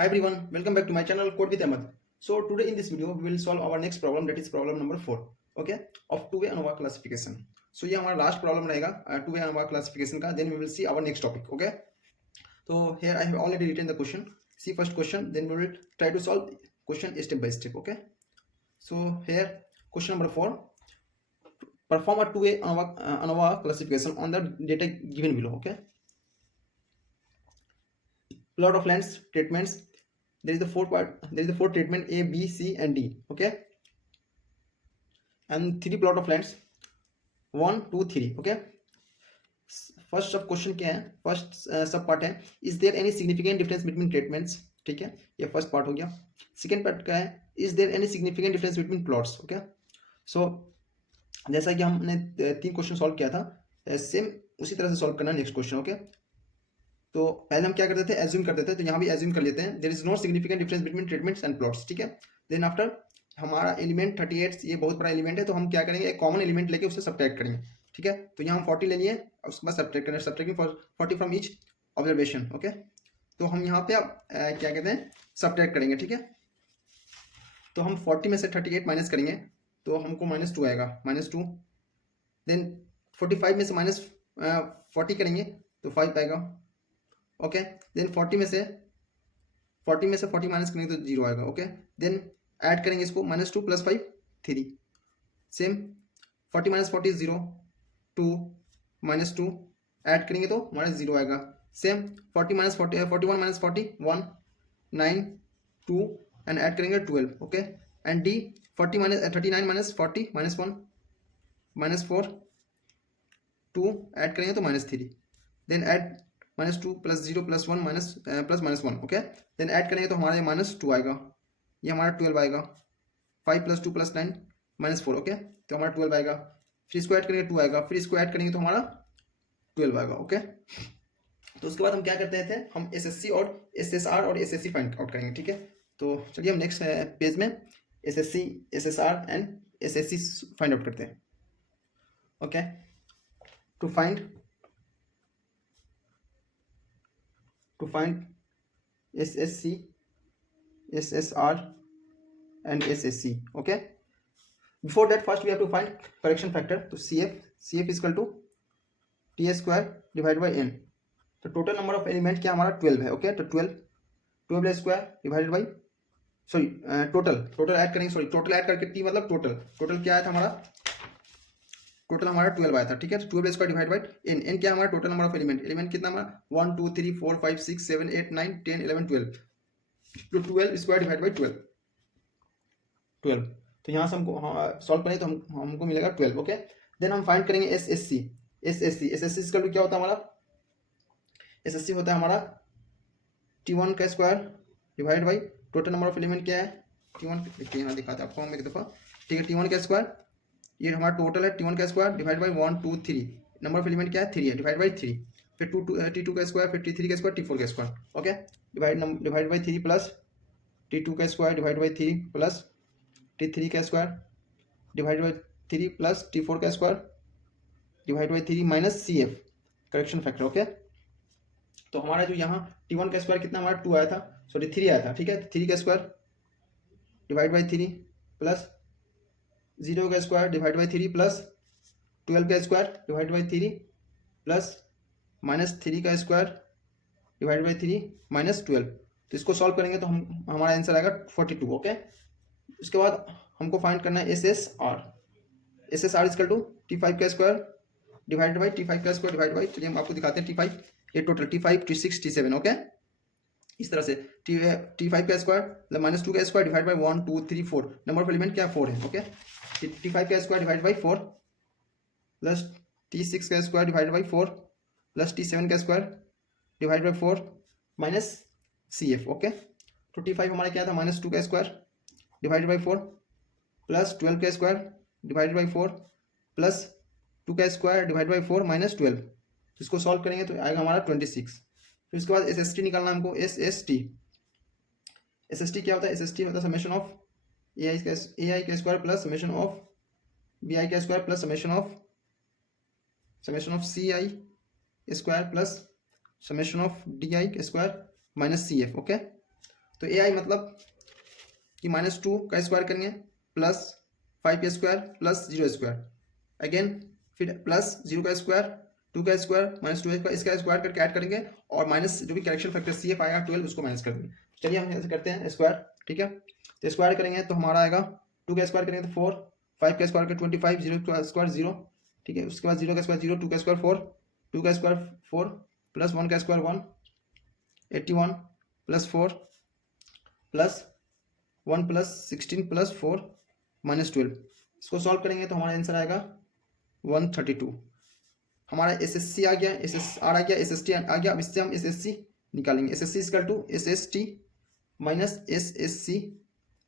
Hi everyone, welcome back to my channel Code with Ahmed. So today in this video we will solve our next problem, that is problem number 4, okay, of two-way ANOVA classification. So ये हमारा last problem रहेगा two-way ANOVA classification का. Then we will see our next topic, okay. So here I have already written the question. See first question, then we will try to solve question step by step, okay. So here question number 4, perform a two-way ANOVA classification on the data given below, okay. Plot of lines treatments. There is the four treatment A, B, C and D, okay, and three plot of lands 1, 2, 3, okay. First सब question क्या है, first सब part है, is there any significant difference between treatments, ठीक है, ये first part हो गया. सेकेंड पार्ट क्या है, is there any significant difference between plots, okay. So जैसा कि हमने 3 क्वेश्चन सॉल्व किया था, सेम उसी तरह से सॉल्व करना नेक्स्ट क्वेश्चन, ओके. तो पहले हम क्या करते थे, एज्यूम करते थे, तो यहाँ भी एज्यूम कर लेते हैं, there is no significant difference between treatments and plots, ठीक है. देन आफ्टर हमारा एलिमेंट 38 ये बहुत बड़ा एलिमेंट है, तो हम क्या करेंगे, एक कॉमन एलिमेंट लेके उससे सब्ट्रैक्ट करेंगे, ठीक है. तो यहाँ हम 40 ले लिए, उसके बाद सब्ट्रैक्ट करेंगे, subtracting 40 from each observation, okay. तो हम यहाँ पे क्या कहते हैं, सब्ट्रैक्ट करेंगे, ठीक है. तो हम 40 में से 38 माइनस करेंगे तो हमको -2 आएगा, -2. देन 45 में से -40 करेंगे तो 5 आएगा, ओके. देन 40 में से 40 माइनस करेंगे तो 0 आएगा, ओके. देन ऐड करेंगे इसको, -2 + 5 3. सेम 40 - 40 0, 2 -2 ऐड करेंगे तो हमारा 0 आएगा. सेम 40 - 40 41 - 40 1 9 2 एंड ऐड करेंगे 12, ओके. एंड डी 39 - 40 -1 -4 2 ऐड करेंगे तो -3. Then add -2 + 0 + 1 +-1, okay. Then add करेंगे तो हमारा -2 आएगा, ये हमारा 12 आएगा. 5 + 2 + 9 -4, ओके. तो हमारा 12 आएगा. फिर इसको ऐड करेंगे 2 आएगा, फिर इसको ऐड करेंगे तो हमारा 12 आएगा, ओके. तो उसके बाद हम क्या करते थे, हम एसएससी और एसएसआर और एसएससी फाइंड आउट करेंगे, ठीक है. तो चलिए हम नेक्स्ट पेज में SSC, SSR and SSC find out करते हैं, okay. To find SSC, SSR and SSC, okay. Before that first we have to find correction factor. तो CF is equal to T² divided by N. तो total number of element क्या हमारा 12 है, okay. तो 12 square divided by total add करेंगे, total add करके T मतलब total क्या आया था हमारा, टोटल हमारा 12 आया था, ठीक है. 12 स्क्वायर डिवाइड बाई N क्या हमारा टोटल नंबर ऑफ एलिमेंट कितना हमारा 1 2 3 4 5 6 7 8 9 10 11 12. तो 12 स्क्वायर डिवाइड बाई 12. तो यहाँ से हमको सॉल्व करें तो हमको मिलेगा 12, ओके. देन हम फाइंड करेंगे SSC इसका क्या होता है हमारा, SSC होता है हमारा T1 का square divide by total number of element क्या है, T1 देखिए यहाँ दिखाते हैं आपको हम एक दफ़ा, ठीक है. T1 का स्क्वायर, ये हमारा टोटल है, T1 का square divide by 1 2 3, number of element क्या है 3 है, डिवाइड बाई 3. फिर T2 का स्क्वायर, फिर T3 का स्क्वायर, T4 का square, okay. Divide by 3 plus T2 का square divide by 3 plus T3 का square divide by 3 plus T4 का square divide by 3 minus CF correction factor, okay. तो हमारा जो यहाँ T1 का स्क्वायर कितना हमारा 2 आया था, 3 आया था, ठीक है. 3 का स्क्वायर डिवाइड बाई 3 प्लस 0 का स्क्वायर डिवाइड बाई 3 प्लस 12 का स्क्वायर डिवाइड बाई 3 प्लस -3 का स्क्वायर डिवाइड बाई 3 -12. तो इसको सॉल्व करेंगे तो हमारा आंसर आएगा 42, ओके. उसके बाद हमको फाइंड करना है SSR इक्वल टू T5 का स्क्वायर डिवाइड बाई T5 का स्क्वायर डिवाइड बाई, चलिए हम आपको दिखाते हैं T5, ये total T5 T6 T7, okay. इस तरह से T5 का स्क्वायर मतलब -2 का square divide by 1 2 3 4, number of element क्या 4 है, ओके. T5 का square divide by 4 plus T6 का square divide by 4 plus T7 का square divide by 4 minus CF, okay. तो T5 हमारा क्या था, -2 का स्क्वायर डिवाइड बाई 4 प्लस 12 का स्क्वायर डिवाइड बाई 4 प्लस 2 का स्क्वायर डिवाइड बाई 4 -12. तो इसको सॉल्व करेंगे तो आएगा हमारा 26. फिर इसके बाद SST निकालना हमको. SST क्या होता है, SST होता है समेशन ऑफ AI का square plus summation of BI का square plus summation of CI square plus summation of DI का स्क्वायर माइनस CF, ओके. तो ए आई मतलब कि -2 का स्क्वायर करेंगे प्लस 5 का स्क्वायर प्लस 0 स्क्वायर, अगेन फिर प्लस 0 का स्क्वायर 2 का स्क्वायर -2 का इसका स्क्वायर करके ऐड करेंगे और माइनस जो भी करेक्शन फैक्टर सी एफ आएगा 12 उसको माइनस कर देंगे। चलिए हम ऐसे करते हैं स्क्वायर, ठीक है। तो स्क्वायर करेंगे तो हमारा आएगा 2 का स्क्वायर करेंगे तो 4, 5 का स्क्वायर का 25, 0 का स्क्वायर 0, ठीक है। उसके बाद 0 का स्क्वायर 0, 2 का स्क्वायर 4, 2 का स्क्वायर 4 प्लस 1 का square 1, 81 plus 4 plus 1 plus 16 plus 4 -12। इसको सॉल्व करेंगे तो हमारा आंसर आएगा 132। हमारा एसएससी आ गया, एसएसआर आ गया, एसएसटी आ गया। अब इससे हम एसएससी निकालेंगे। SSC equal to SST minus SSC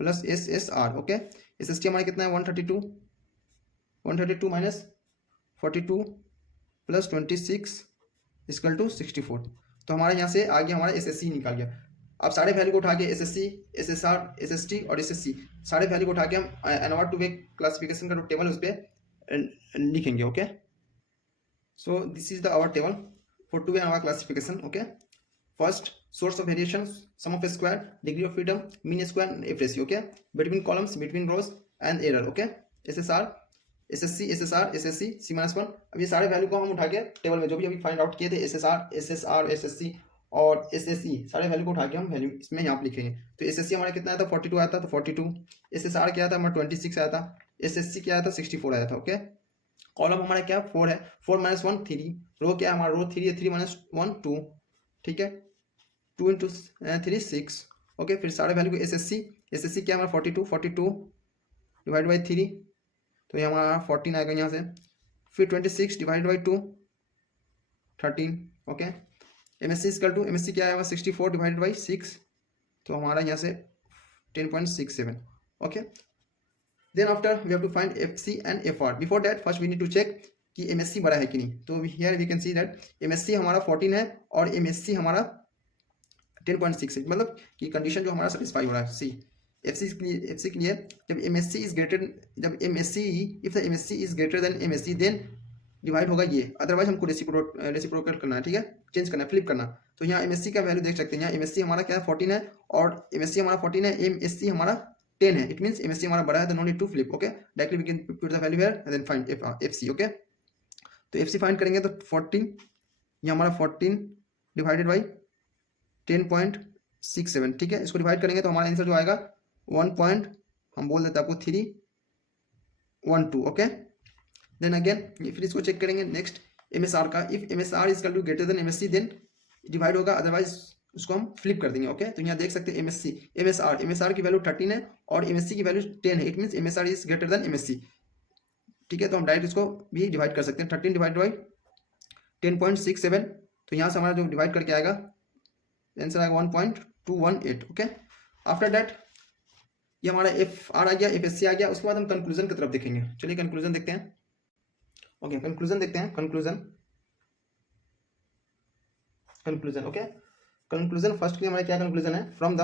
plus SSR, okay. SST हमारा कितना है 132, 132 माइनस 42 प्लस 26 इक्वल टू 64। तो हमारा यहाँ से आ गया, हमारा एसएससी निकाल गया। अब सारे वैल्यू को उठा के एसएससी, एसएसआर, एसएसटी और एसएससी सारे वैल्यू को उठा के हम एनवार टू वे क्लासिफिकेशन का जो टेबल उस पर लिखेंगे, okay. So this is the our table for 2 and our classification, okay. First, source of variation, sum of a square, degree of freedom, mean square and F ratio, okay. Between columns, between rows and error, okay. SSR, SSC, SSR, SSC, C-1। अब ये सारे value को हम उठा के table में जो भी अभी फाइंड आउट किए थे SSR, SSR, SSC और SSC सारे वैल्यू को उठा के हम वैल्यू इसमें यहाँ पे लिखेंगे। तो SSC हमारा कितना आया था 42 आया था, तो 42। SSR क्या आया था हमारा 26 आया था, SSC क्या आया था 64 आया था, ओके। कॉलम हमारा क्या 4 है, 4 - 1 3, रो क्या है हमारा रो 3 है, 3 - 1 2, ठीक है। 2 × 3 6, ओके। फिर सारे वैल्यू को एसएससी, एसएससी क्या है हमारा 42, 42 डिवाइड बाई 3, तो ये हमारा 14 आएगा यहाँ से। फिर 26 divide by 2 13, okay. MSC equal to MSC क्या है 64 डिवाइड बाई 6, तो हमारा यहाँ से 10.67, okay. Then after we have to find FC and FR. Before that first we need to check कि MSC बड़ा है कि नहीं। तो here we can see that MSC हमारा 14 है और MSC हमारा 10.6 है, मतलब कि कंडीशन जो हमारा सेटिस्फाई हो रहा है। सी FC के लिए जब MSC इज ग्रेटर, जब MSC if the MSC is greater than MSC then divide होगा ये, अदरवाइज हमको रेसिप्रोकेट करना है, ठीक है, चेंज करना है, फ्लिप करना। तो यहाँ MSC का वैल्यू देख सकते हैं, यहाँ MSC हमारा क्या है 14 है और MSC हमारा 14 है, MSC हमारा 10 है। इट मींस MSC हमारा बड़ा है, तो no need to flip, okay. Directly we can put the value here and then find FC, okay. तो FC फाइंड करेंगे तो 14, ये हमारा 14 डिवाइडेड बाई 10.67, ठीक है। इसको डिवाइड करेंगे तो हमारा आंसर जो आएगा 1. हम बोल देते हैं आपको 312, ओके। देन अगेन फिर इसको चेक करेंगे नेक्स्ट MSR का। If MSR is equal to greater than MSC then divide होगा, अदरवाइज उसको हम फ्लिप कर देंगे, ओके। तो यहाँ देख सकते हैं MSR की वैल्यू 13 है और MSC की वैल्यू 10 है। It means MSR is greater than MSC, ठीक है। तो हम डायरेक्ट इसको भी डिवाइड कर सकते हैं, 13 डिवाइड बाई 10.67, तो यहाँ से हमारा जो डिवाइड करके आएगा आंसर आएगा 1.218, ओके। आफ्टर दैट ये हमारा FR आ गया, FSC आ गया। उसके बाद हम कंक्लूजन की तरफ देखेंगे। चलिए कंक्लूजन देखते हैं, ओके। कंक्लूजन देखते हैं, कंक्लूजन, ओके। कंक्लूजन फर्स्ट के हमारा क्या कंक्लूजन है, फ्रॉम द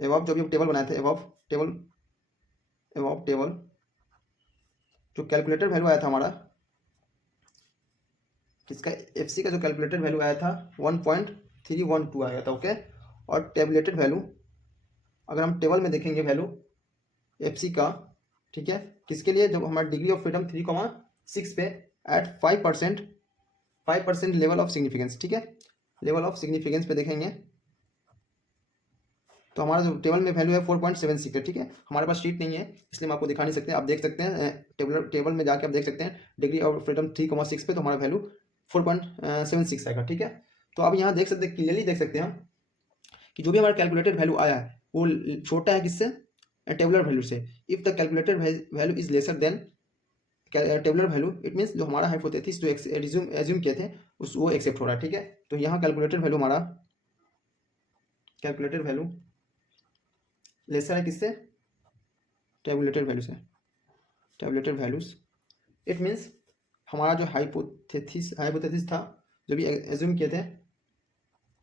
एबव जो भी टेबल बनाए थे, एबव टेबल जो कैलकुलेटर वैल्यू आया था हमारा, इसका FC का जो कैलकुलेटर वैल्यू आया था 1.312 आया था, ओके। और टेबलेटेड वैल्यू अगर हम टेबल में देखेंगे वैल्यू FC का, ठीक है, किसके लिए, जब हमारा डिग्री ऑफ फ्रीडम 3,6 पे एट 5% लेवल ऑफ सिग्निफिकेंस, ठीक है, लेवल ऑफ सिग्निफिकेंस पे देखेंगे तो हमारा जो टेबल में वैल्यू है 4.76 है, ठीक है। हमारे पास शीट नहीं है इसलिए हम आपको दिखा नहीं सकते, आप देख सकते हैं टेबल में जाके आप देख सकते हैं डिग्री ऑफ फ्रीडम 3,6 पे, तो हमारा वैल्यू 4.76 आएगा, ठीक है। तो आप यहाँ देख सकते हैं, क्लियरली देख सकते हैं कि जो भी हमारा कैलकुलेटेड वैल्यू आया है वो छोटा है किससे, टेबुलर वैल्यू से। If the calculated value is lesser than tabular value, it means जो हमारा हाइपोथेसिस जो एज्यूम किए थे वो एक्सेप्ट हो रहा है, ठीक है। तो यहाँ कैलकुलेटेड वैल्यू हमारा कैलकुलेटेड वैल्यू लेसर है किससे, टेबुलेटेड वैल्यू से, टेबुलेटेड वैल्यूज। इट मींस हमारा जो हाइपोथेसिस था जो भी एज्यूम किए थे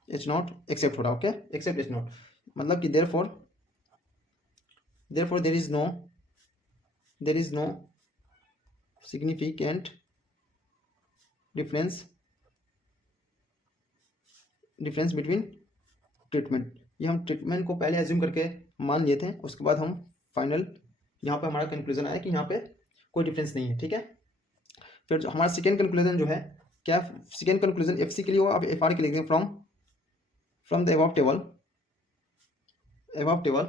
इट्स नॉट एक्सेप्ट हो रहा, ओके। एक्सेप्ट इज नॉट मतलब कि therefore there is no significant difference between treatment, ये हम ट्रीटमेंट को पहले एज्यूम करके मान लिए थे, उसके बाद हम फाइनल यहाँ पे हमारा कंक्लूजन आया कि यहाँ पे कोई डिफरेंस नहीं है, ठीक है। फिर जो हमारा सेकेंड कंक्लूजन जो है, क्या सेकेंड कंक्लूजन एफ सी के लिए हो, आप एफ आर के लिख दें, from the above table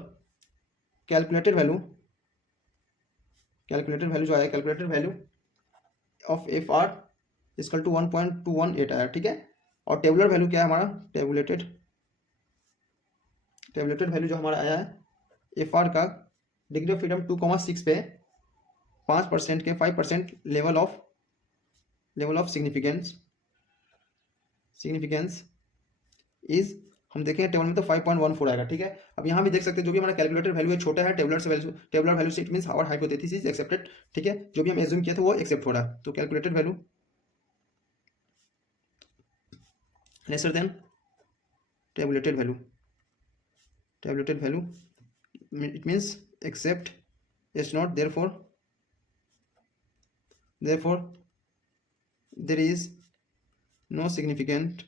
calculated value जो आया, calculated value of F R equal to 1.218 आया, ठीक है। और टेबुलर वैल्यू क्या है हमारा, टेबुलेटेड वैल्यू जो हमारा आया है एफ आर का डिग्री ऑफ फ्रीडम 2,6 पे 5% के 5% लेवल ऑफ सिग्निफिकेंस इज, हम देखें टेबल में तो 5.14 आएगा, ठीक है। अब यहाँ भी देख सकते हैं जो भी हमारा कैलकुलेटेड वैल्यू है छोटा है टेबुलर वैल्यू से, it means our hypothesis is accepted, ठीक है। जो भी हम एज्यूम किया था वो एक्सेप्ट हो रहा है, तो calculated value lesser than tabulated value it means except is not, therefore there is no significant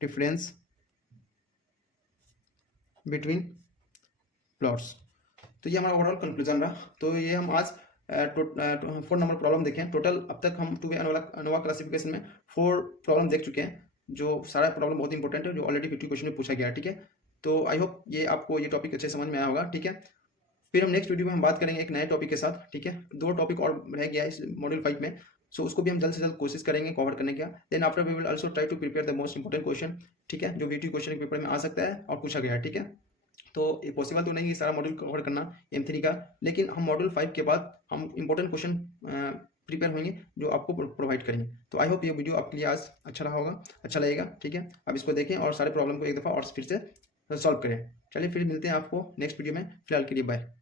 difference between plots। तो ये हमारा ओवरऑल कंक्लूजन रहा। तो ये हम आज 4 नंबर प्रॉब्लम देखें। टोटल अब तक हम 2 वे अनोवा क्लासिफिकेशन में 4 प्रॉब्लम देख चुके हैं, जो सारा प्रॉब्लम बहुत इंपॉर्टेंट है, जो ऑलरेडी 50 क्वेश्चन में पूछा गया है, ठीक है। तो आई होप ये आपको ये टॉपिक अच्छे समझ में आया होगा, ठीक है। फिर हम नेक्स्ट वीडियो में हम बात करेंगे एक नए टॉपिक के साथ, ठीक है। 2 टॉपिक और रह गया है इस मॉड्यूल 5 में, सो उसको भी हम जल्द से जल्द कोशिश करेंगे कवर करने का। Then after we will also try to prepare the most important question, ठीक है, जो वीटी क्वेश्चन पेपर में आ सकता है और पूछा गया है, ठीक है। तो ये पॉसिबल तो नहीं है सारा मॉड्यूल कवर करना M3 का, लेकिन हम मॉड्यूल 5 के बाद हम इंपॉर्टेंट क्वेश्चन प्रिपेयर होंगे जो आपको प्रोवाइड करेंगे। तो आई होप ये वीडियो आपके लिए आज अच्छा रहा होगा, अच्छा लगेगा, ठीक है। अब इसको देखें और सारे प्रॉब्लम को एक दफ़ा और फिर से सॉल्व करें। चलिए फिर मिलते हैं आपको नेक्स्ट वीडियो में, फिलहाल के लिए बाय।